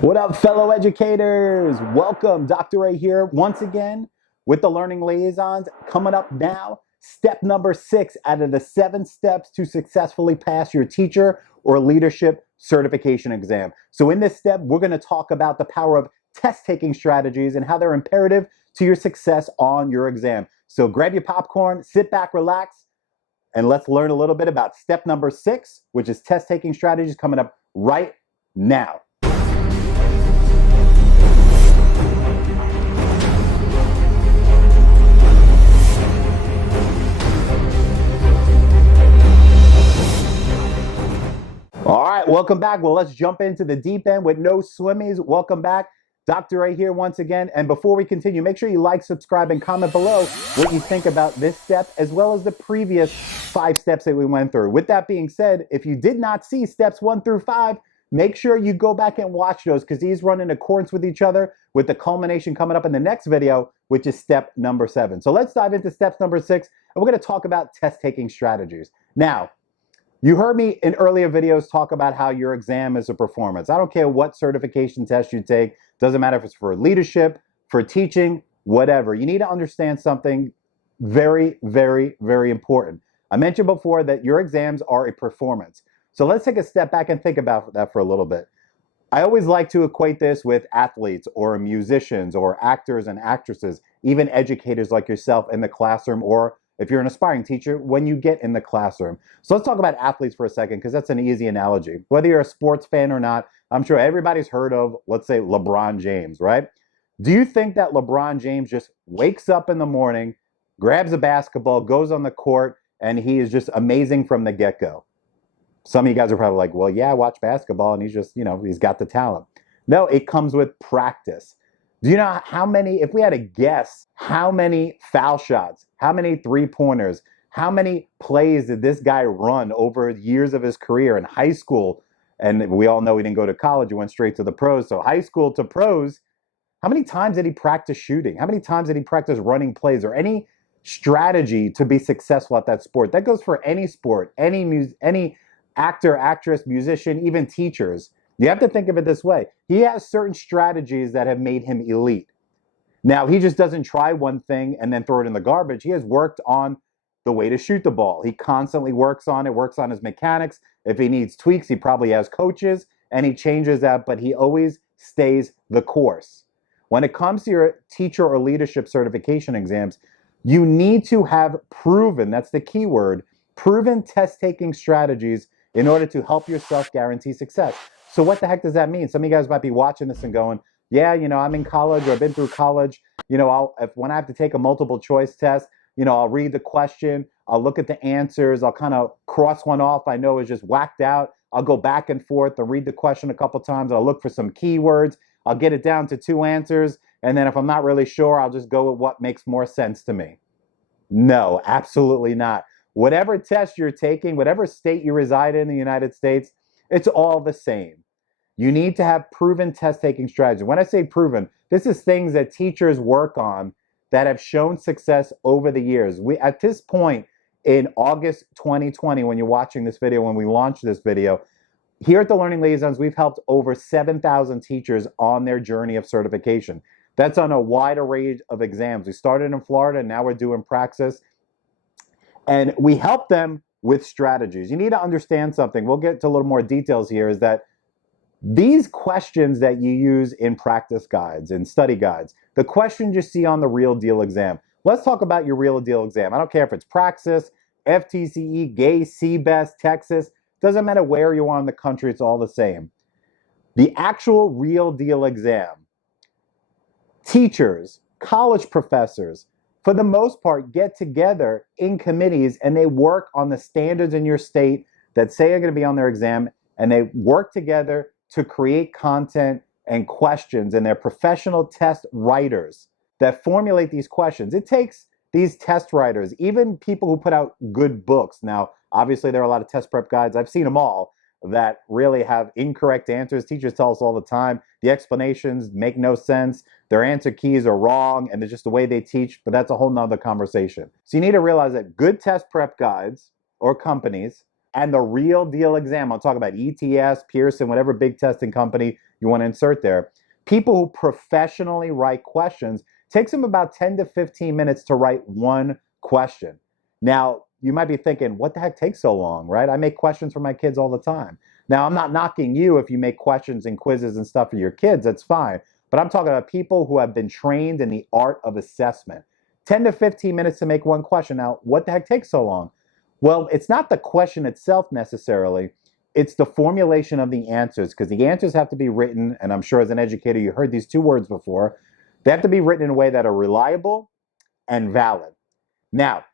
What up, fellow educators? Welcome, Dr. A here once again with the Learning Liaisons. Coming up now, step number 6 out of the 7 steps to successfully pass your teacher or leadership certification exam. So in this step, we're going to talk about the power of test-taking strategies and how they're imperative to your success on your exam. So grab your popcorn, sit back, relax, and let's learn a little bit about step number 6, which is test-taking strategies, coming up right now. All right, welcome back. Well, let's jump into the deep end with no swimmies. Welcome back. Dr. A here once again. And before we continue, make sure you like, subscribe, and comment below what you think about this step, as well as the previous 5 steps that we went through. With that being said, if you did not see steps 1 through 5, make sure you go back and watch those because these run in accordance with each other, with the culmination coming up in the next video, which is step number 7. So let's dive into steps number 6, and we're going to talk about test-taking strategies. Now, you heard me in earlier videos talk about how your exam is a performance. I don't care what certification test you take. Doesn't matter if it's for leadership, for teaching, whatever. You need to understand something very, very, very important. I mentioned before that your exams are a performance. So let's take a step back and think about that for a little bit. I always like to equate this with athletes or musicians or actors and actresses, even educators like yourself in the classroom, or if you're an aspiring teacher, when you get in the classroom. So let's talk about athletes for a second, because that's an easy analogy. Whether you're a sports fan or not, I'm sure everybody's heard of, let's say, LeBron James, right? Do you think that LeBron James just wakes up in the morning, grabs a basketball, goes on the court, and he is just amazing from the get-go? Some of you guys are probably like, well, yeah, I watch basketball, and he's just, he's got the talent. No, it comes with practice. Do you know how many, if we had to guess, how many foul shots, how many three-pointers, how many plays did this guy run over years of his career in high school? And we all know he didn't go to college, he went straight to the pros. So high school to pros, how many times did he practice shooting? How many times did he practice running plays or any strategy to be successful at that sport? That goes for any sport, any actor, actress, musician, even teachers. You have to think of it this way. He has certain strategies that have made him elite. Now, he just doesn't try one thing and then throw it in the garbage. He has worked on the way to shoot the ball. He constantly works on it, works on his mechanics. If he needs tweaks, he probably has coaches and he changes that, but he always stays the course. When it comes to your teacher or leadership certification exams, you need to have proven, that's the key word, proven test-taking strategies in order to help yourself guarantee success. So what the heck does that mean? Some of you guys might be watching this and going, yeah, I'm in college or I've been through college. When I have to take a multiple choice test, I'll read the question, I'll look at the answers, I'll kind of cross one off I know is just whacked out. I'll go back and forth and read the question a couple times. I'll look for some keywords. I'll get it down to 2 answers. And then if I'm not really sure, I'll just go with what makes more sense to me. No, absolutely not. Whatever test you're taking, whatever state you reside in the United States, it's all the same. You need to have proven test-taking strategies. When I say proven, this is things that teachers work on that have shown success over the years. At this point in August 2020, when you're watching this video, when we launched this video, here at the Learning Liaisons, we've helped over 7,000 teachers on their journey of certification. That's on a wide array of exams. We started in Florida, and now we're doing Praxis. And we help them with strategies. You need to understand something. We'll get to a little more details here, is that these questions that you use in practice guides and study guides, the questions you see on the Real Deal exam. Let's talk about your Real Deal exam. I don't care if it's Praxis, FTCE, GACE, CBEST, Texas. Doesn't matter where you are in the country, it's all the same. The actual Real Deal exam, teachers, college professors, for the most part, get together in committees and they work on the standards in your state that say are going to be on their exam, and they work together to create content and questions, and they're professional test writers that formulate these questions. It takes these test writers, even people who put out good books. Now, obviously, there are a lot of test prep guides. I've seen them all that really have incorrect answers. Teachers tell us all the time, the explanations make no sense. Their answer keys are wrong, and it's just the way they teach, but that's a whole nother conversation. So you need to realize that good test prep guides or companies and the Real Deal exam, I'll talk about ETS, Pearson, whatever big testing company you want to insert there. People who professionally write questions, takes them about 10 to 15 minutes to write one question. Now, you might be thinking, what the heck takes so long, right? I make questions for my kids all the time. Now, I'm not knocking you if you make questions and quizzes and stuff for your kids, that's fine. But I'm talking about people who have been trained in the art of assessment. 10 to 15 minutes to make one question. Now, what the heck takes so long? Well, it's not the question itself necessarily. It's the formulation of the answers, because the answers have to be written, and I'm sure as an educator you heard these two words before. They have to be written in a way that are reliable and valid. Now,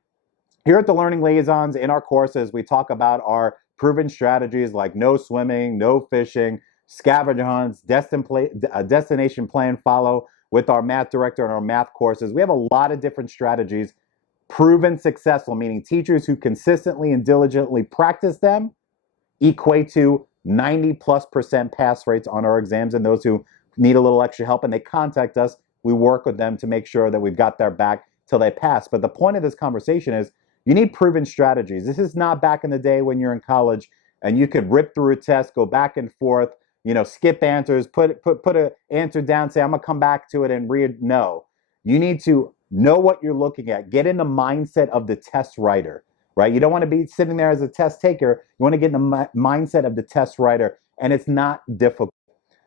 here at the Learning Liaisons, in our courses, we talk about our proven strategies like no swimming, no fishing, scavenger hunts, destination plan follow with our math director and our math courses. We have a lot of different strategies, proven successful, meaning teachers who consistently and diligently practice them equate to 90+% pass rates on our exams, and those who need a little extra help and they contact us, we work with them to make sure that we've got their back till they pass. But the point of this conversation is you need proven strategies. This is not back in the day when you're in college and you could rip through a test, go back and forth, skip answers, put an answer down, say, I'm gonna come back to it and read. No, you need to know what you're looking at. Get in the mindset of the test writer, right? You don't want to be sitting there as a test taker. You want to get in the mindset of the test writer, and it's not difficult,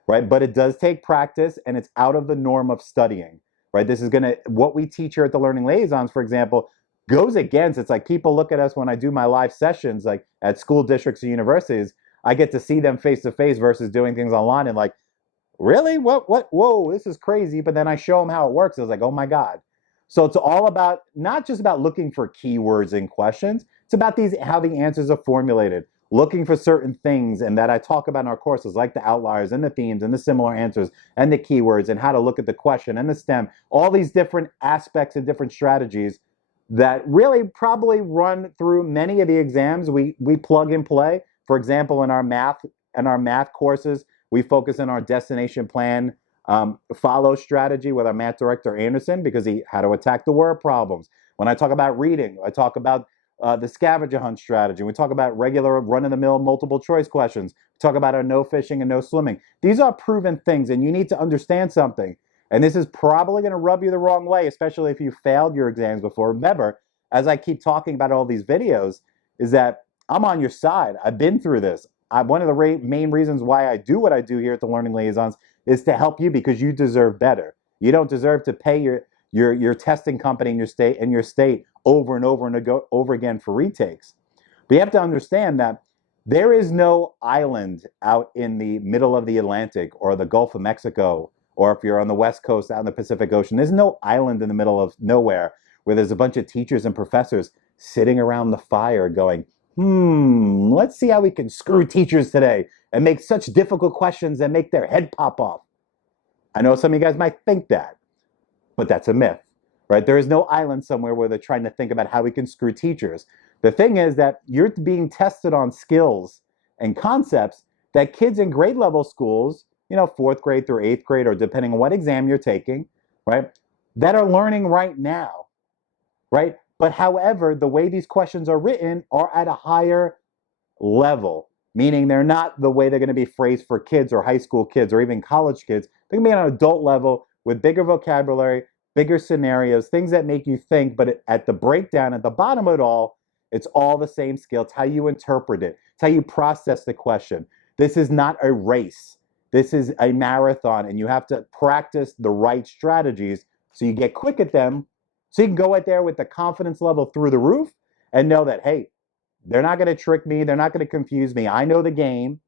right? But it does take practice, and it's out of the norm of studying, right? This is what we teach here at the Learning Liaisons, for example, goes against, it's like people look at us when I do my live sessions, like at school districts or universities, I get to see them face to face versus doing things online and like, really? What, whoa, this is crazy. But then I show them how it works. It's like, oh my God. So it's all about, not just about looking for keywords in questions, it's about how the answers are formulated, looking for certain things, and that I talk about in our courses, like the outliers and the themes and the similar answers and the keywords and how to look at the question and the STEM, all these different aspects and different strategies that really probably run through many of the exams we plug and play. For example, in our math courses, we focus on our destination plan follow strategy with our math director Anderson, because how to attack the word problems. When I talk about reading, I talk about the scavenger hunt strategy. We talk about regular run-of-the-mill multiple choice questions. We talk about our no fishing and no swimming. These are proven things, and you need to understand something. And this is probably going to rub you the wrong way, especially if you failed your exams before. Remember, as I keep talking about all these videos, is that I'm on your side. I've been through this. One of the main reasons why I do what I do here at the Learning Liaisons is to help you, because you deserve better. You don't deserve to pay your testing company in your state over and over again for retakes. But you have to understand that there is no island out in the middle of the Atlantic or the Gulf of Mexico, or if you're on the West Coast out in the Pacific Ocean, there's no island in the middle of nowhere where there's a bunch of teachers and professors sitting around the fire going, let's see how we can screw teachers today and make such difficult questions and make their head pop off. I know some of you guys might think that, but that's a myth, right? There is no island somewhere where they're trying to think about how we can screw teachers. The thing is that you're being tested on skills and concepts that kids in grade level schools, 4th grade through 8th grade, or depending on what exam you're taking, right, that are learning right now, right? But however, the way these questions are written are at a higher level, meaning they're not the way they're going to be phrased for kids or high school kids or even college kids. They're going to be on an adult level with bigger vocabulary, bigger scenarios, things that make you think. But at the breakdown, at the bottom of it all, it's all the same skill. It's how you interpret it. It's how you process the question. This is not a race. This is a marathon, and you have to practice the right strategies so you get quick at them, so you can go out there with the confidence level through the roof and know that, hey, they're not going to trick me. They're not going to confuse me. I know the game.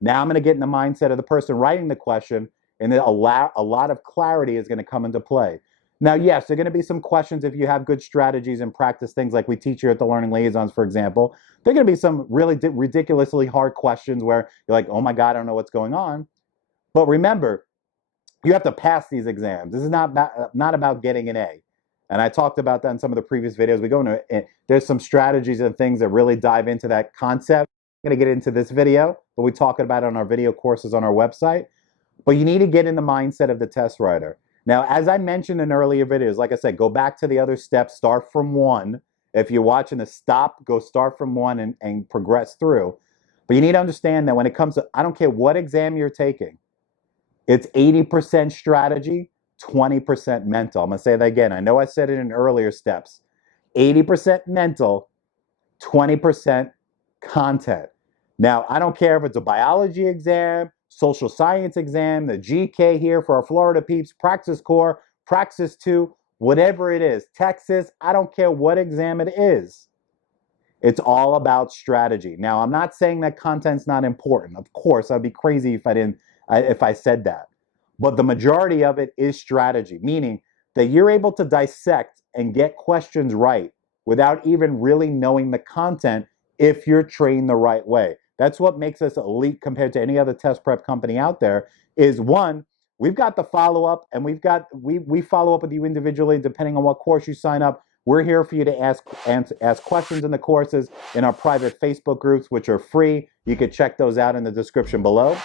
Now I'm going to get in the mindset of the person writing the question, and then a lot of clarity is going to come into play. Now, yes, there are going to be some questions if you have good strategies and practice things like we teach here at the Learning Liaisons, for example. There are going to be some really ridiculously hard questions where you're like, oh my God, I don't know what's going on. But remember, you have to pass these exams. This is not about getting an A. And I talked about that in some of the previous videos. We go into there's some strategies and things that really dive into that concept. I'm going to get into this video, but we talk about it on our video courses on our website. But you need to get in the mindset of the test writer. Now, as I mentioned in earlier videos, like I said, go back to the other steps, start from 1. If you're watching the stop, go start from 1 and progress through. But you need to understand that when it comes to, I don't care what exam you're taking, It's 80% strategy, 20% mental. I'm going to say that again. I know I said it in earlier steps. 80% mental, 20% content. Now, I don't care if it's a biology exam, social science exam, the GK here for our Florida peeps, Praxis Core, Praxis 2, whatever it is, Texas, I don't care what exam it is. It's all about strategy. Now, I'm not saying that content's not important. Of course, I'd be crazy if I said that. But the majority of it is strategy, meaning that you're able to dissect and get questions right without even really knowing the content if you're trained the right way. That's what makes us elite compared to any other test prep company out there is one, we've got the follow-up and we follow up with you individually depending on what course you sign up. We're here for you to ask questions in the courses in our private Facebook groups, which are free. You can check those out in the description below.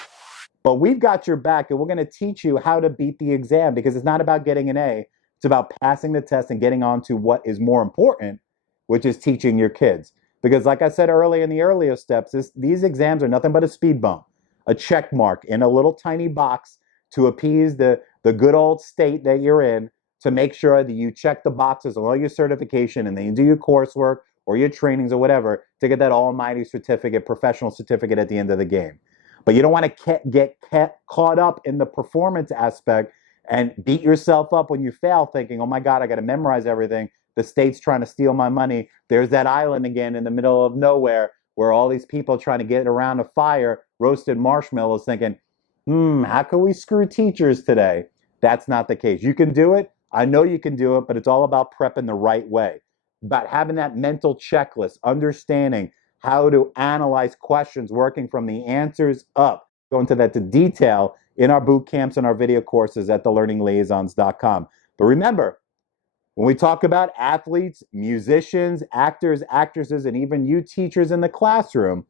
But we've got your back and we're going to teach you how to beat the exam because it's not about getting an A. It's about passing the test and getting on to what is more important, which is teaching your kids. Because like I said earlier in the earlier steps, these exams are nothing but a speed bump, a check mark in a little tiny box to appease the good old state that you're in to make sure that you check the boxes on all your certification and then you do your coursework or your trainings or whatever to get that almighty certificate, professional certificate at the end of the game. But you don't want to get caught up in the performance aspect and beat yourself up when you fail thinking, oh my God, I got to memorize everything. The state's trying to steal my money. There's that island again in the middle of nowhere where all these people trying to get around a fire, roasted marshmallows thinking, how can we screw teachers today? That's not the case. You can do it. I know you can do it, but it's all about prepping the right way, about having that mental checklist, understanding how to analyze questions, working from the answers up. Go into that to detail in our boot camps and our video courses at thelearningliaisons.com. But remember, when we talk about athletes, musicians, actors, actresses, and even you teachers in the classroom,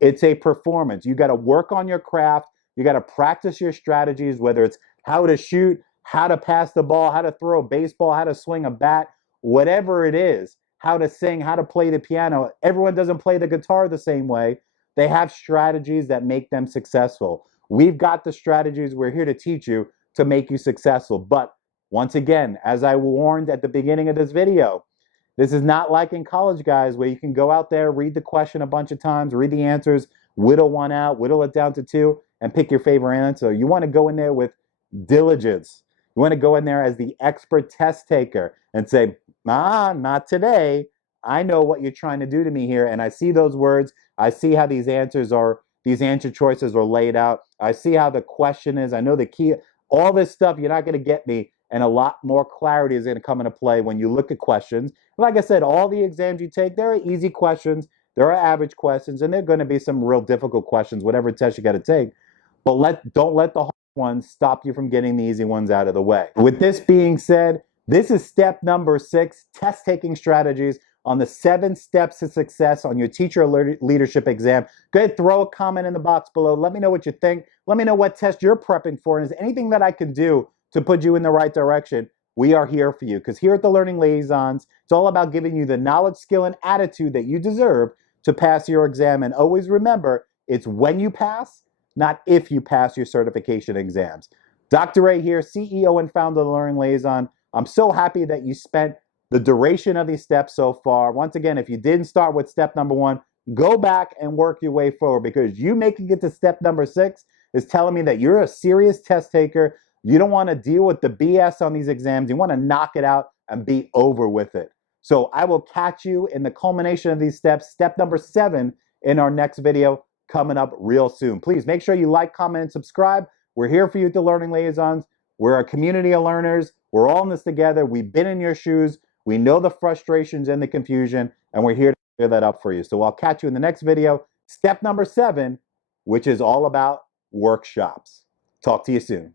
it's a performance. You got to work on your craft. You got to practice your strategies, whether it's how to shoot, how to pass the ball, how to throw a baseball, how to swing a bat, whatever it is, how to sing, how to play the piano. Everyone doesn't play the guitar the same way. They have strategies that make them successful. We've got the strategies we're here to teach you to make you successful. But once again, as I warned at the beginning of this video, this is not like in college, guys, where you can go out there, read the question a bunch of times, read the answers, whittle one out, whittle it down to two, and pick your favorite answer. You want to go in there with diligence. You want to go in there as the expert test taker and say, not today. I know what you're trying to do to me here, and I see those words. I see how these answer choices are laid out. I see how the question is. I know the key. All this stuff, you're not going to get me, and a lot more clarity is going to come into play when you look at questions. Like I said, all the exams you take, there are easy questions, there are average questions, and there are going to be some real difficult questions, whatever test you got to take. But don't let the hard ones stop you from getting the easy ones out of the way. With this being said, this is step number 6, test taking strategies on the 7 steps to success on your teacher leadership exam. Go ahead, throw a comment in the box below. Let me know what you think. Let me know what test you're prepping for. And is anything that I can do to put you in the right direction? We are here for you, because here at the Learning Liaisons, it's all about giving you the knowledge, skill, and attitude that you deserve to pass your exam. And always remember, it's when you pass, not if you pass your certification exams. Dr. Ray here, CEO and founder of the Learning Liaison. I'm so happy that you spent the duration of these steps so far. Once again, if you didn't start with step number 1, go back and work your way forward, because you making it to step number 6 is telling me that you're a serious test taker. You don't want to deal with the BS on these exams. You want to knock it out and be over with it. So I will catch you in the culmination of these steps, step number 7, in our next video coming up real soon. Please make sure you like, comment, and subscribe. We're here for you at the Learning Liaisons. We're a community of learners. We're all in this together. We've been in your shoes. We know the frustrations and the confusion, and we're here to clear that up for you. So I'll catch you in the next video, step number 7, which is all about workshops. Talk to you soon.